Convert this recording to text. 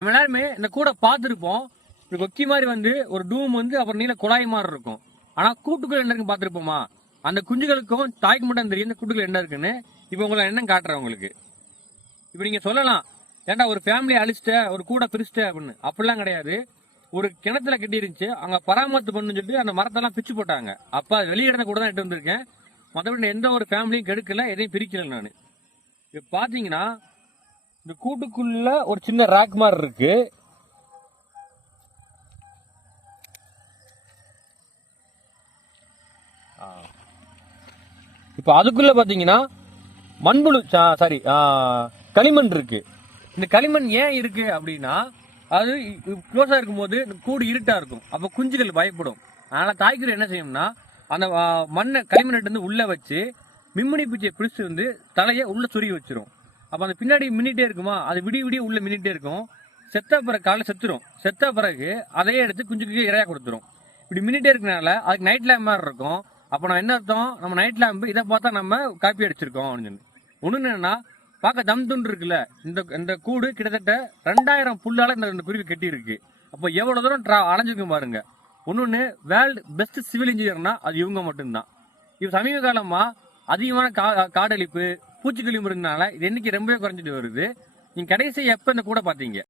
நம்ம எல்லாருமே இந்த கூடை பார்த்துருப்போம். ஒரு கொக்கி மாதிரி வந்து ஒரு டூம் வந்து அப்புறம் நீல குழாய் மாதிரி இருக்கும். ஆனா கூட்டுக்குள்ள என்ன இருக்குன்னு பார்த்துருப்போமா? அந்த குஞ்சுகளுக்கும் தாய்க்கு மட்டும் தெரியும் இந்த கூட்டுக்குள்ள என்ன இருக்குன்னு. இப்போ உங்களை என்ன காட்டுறேன் உங்களுக்கு. இப்போ நீங்க சொல்லலாம் ஏன்டா ஒரு ஃபேமிலி அழிச்சிட்ட ஒரு கூடை பிரிச்சிட்ட அப்படின்னு. அப்படிலாம் கிடையாது. ஒரு கிணத்துல கட்டி இருந்துச்சு அங்க பராமரித்து பண்ணுன்னு சொல்லிட்டு அந்த மரத்தெல்லாம் பிச்சு போட்டாங்க. அப்ப அது வெளியிடன கூட தான் எடுத்து வந்திருக்கேன். மற்றபடி நான் எந்த ஒரு ஃபேமிலியும் கெடுக்கல எதையும் பிரிக்கல நான். இப்போ பாத்தீங்கன்னா இந்த கூட்டுக்குள்ள ஒரு சின்ன ரேக் மாதிரி இருக்கு. இப்போ அதுக்குள்ள பாத்தீங்கன்னா மண்புழு சாரி களிமண் இருக்கு. இந்த களிமண் ஏன் இருக்கு அப்படின்னா அது க்ளோஸா இருக்கும்போது இந்த கூடு இருட்டா இருக்கும். அப்ப குஞ்சுகள் பயப்படும். அதனால தாய்க்குரு என்ன செய்யும்னா அந்த மண்ணை களிமண்ணிட்டு வந்து உள்ள வச்சு மின்மினி பூச்சியை பிடிச்சு வந்து தலையை உள்ள சுருகி வச்சிரும். அப்போ அந்த பின்னாடி மின்னிட்டே இருக்குமா? அது விடிய விடிய உள்ள மின்னிட்டே இருக்கும். செத்த பிறகு காலைல செத்துரும். செத்த பிறகு அதையே எடுத்து குஞ்சுக்கு இரையா கொடுத்துரும். இப்படி மின்னிட்டே இருக்கனால அதுக்கு நைட் லேம்ப் மாதிரி இருக்கும். அப்போ நம்ம என்ன அர்த்தம்? நம்ம நைட் லேம்ப் இதை பார்த்தா நம்ம காப்பி அடிச்சிருக்கோம் அப்படின்னு ஒன்று என்னன்னா பார்க்க தம் துண்டு இருக்குல்ல? இந்த இந்த கூடு கிட்டத்தட்ட ரெண்டாயிரம் புல்லால இந்த குருவி கட்டி இருக்கு அப்போ எவ்வளவு தூரம் ட்ரா அலைஞ்சிருக்கும் பாருங்க. ஒன்னொன்னு வேர்ல்டு பெஸ்ட் சிவில் இன்ஜினியர்னா அது இவங்க மட்டும்தான். இப்போ சமீப காலமா அதிகமான கா காடழிப்பு பூச்சிக்கொல்லி முறைனால இது எண்ணிக்கை ரொம்பவே குறைஞ்சிட்டு வருது. நீங்க கடைசி எப்ப இந்த கூட பாத்தீங்க